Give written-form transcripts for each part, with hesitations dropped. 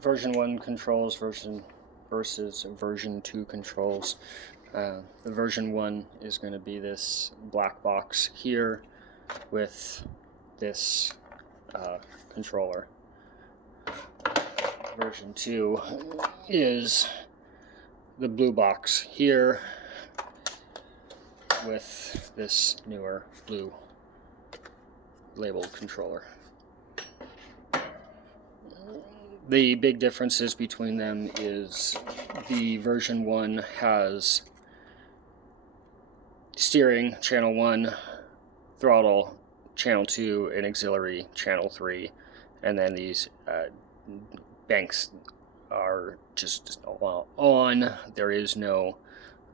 version 1 controls versus version 2 controls. The version 1 is going to be this black box here with this controller. Version 2 is the blue box here with this newer blue labeled controller. The big differences between them is the version 1 has steering, channel 1, throttle, channel 2, and auxiliary, channel 3, and then these banks are just on. There is no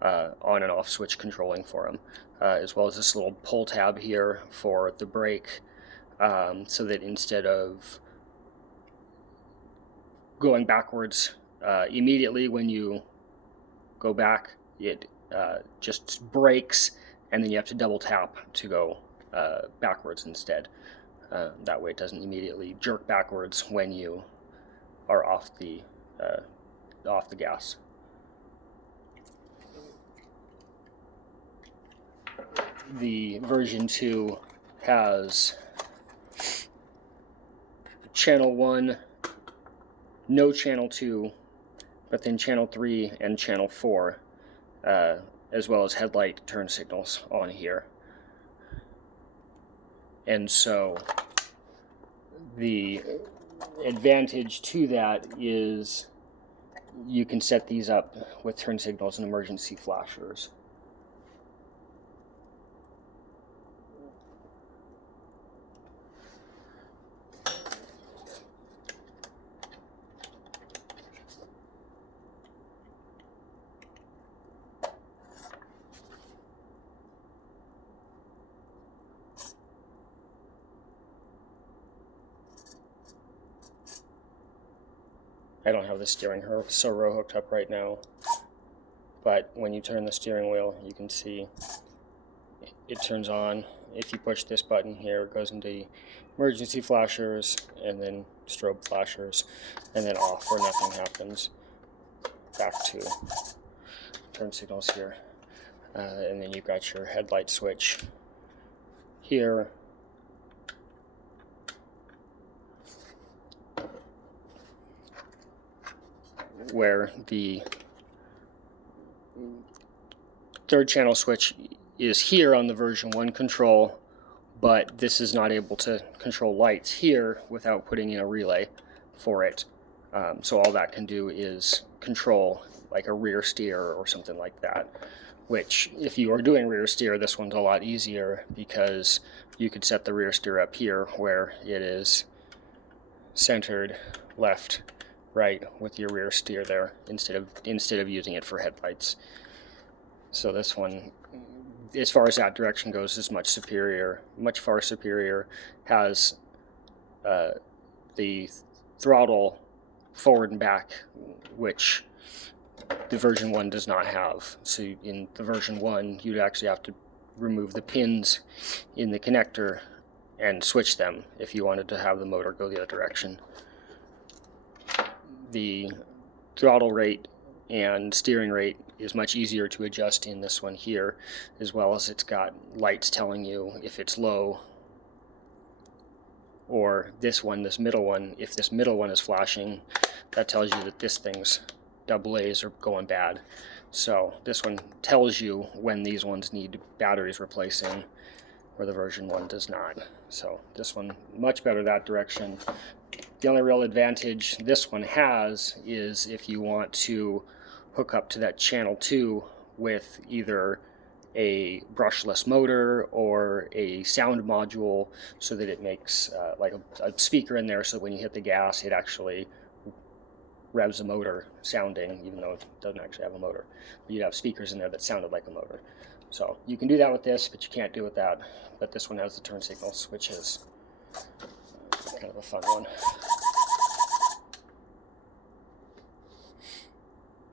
on and off switch controlling for them, as well as this little pull tab here for the brake, so that instead of going backwards immediately when you go back, it just brakes, and then you have to double tap to go backwards instead. That way it doesn't immediately jerk backwards when you are off the gas. The version 2 has channel 1, no channel 2, but then channel 3 and channel 4, as well as headlight turn signals on here. And so the advantage to that is you can set these up with turn signals and emergency flashers. I don't have the steering servo hooked up right now, but when you turn the steering wheel, you can see it turns on. If you push this button here, it goes into emergency flashers, and then strobe flashers, and then off where nothing happens. Back to turn signals here, and then you've got your headlight switch here. Where the third channel switch is here on the version 1 control, but this is not able to control lights here without putting in a relay for it. So all that can do is control like a rear steer or something like that, which if you are doing rear steer, this one's a lot easier because you could set the rear steer up here where it is centered left, right, with your rear steer there instead of using it for headlights. So this one, as far as that direction goes, is much far superior. Has the throttle forward and back, which the version 1 does not have. So in the version 1, you'd actually have to remove the pins in the connector and switch them if you wanted to have the motor go the other direction. The throttle rate and steering rate is much easier to adjust in this one here, as well as it's got lights telling you if it's low, or this middle one, if this middle one is flashing, that tells you that this thing's AA's are going bad. So this one tells you when these ones need batteries replacing, where the version 1 does not. So this one, much better that direction. The only real advantage this one has is if you want to hook up to that channel 2 with either a brushless motor or a sound module, so that it makes like a speaker in there, so when you hit the gas it actually revs a motor sounding, even though it doesn't actually have a motor. You'd have speakers in there that sounded like a motor. So you can do that with this, but you can't do it with that. But this one has the turn signals, which is kind of a fun one.